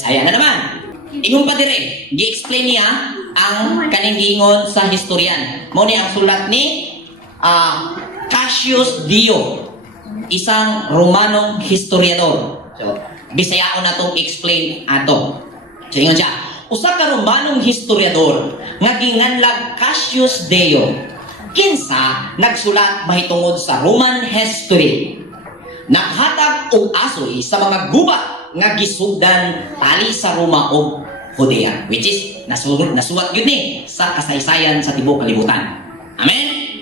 Saya na naman. Ingon pa dire, gi-explain niya ang kaning giingon sa historian. Mao ni ang sulat ni Cassius Dio, isang Romanong historiador. So, Bisayaon na itong explain ato. So, ingon siya, usa ka Romanong historiador nga ginganlag Cassius Dio, kinsa nagsulat mahitungod sa Roman history. Naghatag og asoy sa mga gubat nga gisugdan tali sa Roma o Judea, which is nasuwat yun sa kasaysayan sa tibuok kalibutan. Amen?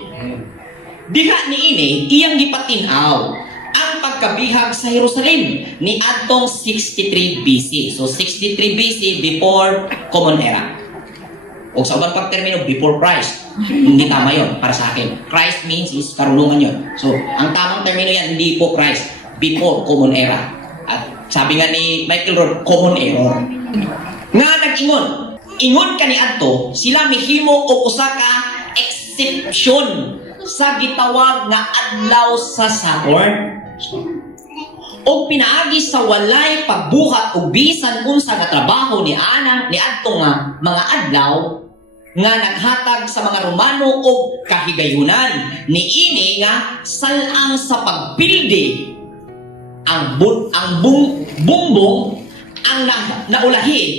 Diha niini iyang gipatinaw ang pagkabihag sa Jerusalem ni adtong 63 BC. So 63 BC before Common Era. O sa ubang pagtermino, before Christ. Hindi tama yon para sa akin. Christ means is karunungan yon. So ang tamang termino yan, hindi po Christ, before Common Era. At sabi nga ni Michael Rohr, common error. Nga nag-ingon, ingon ka ni adto, sila mihimo o usa ka exception sa gitawag nga adlaw sa Saturn. O pinaagi sa walay pagbuhat o bisan unsa nga trabaho ni anang ni adto nga mga adlaw nga naghatag sa mga Romano og kahigayunan niini nga salang sa pagpildi ang bumbong ang naulahi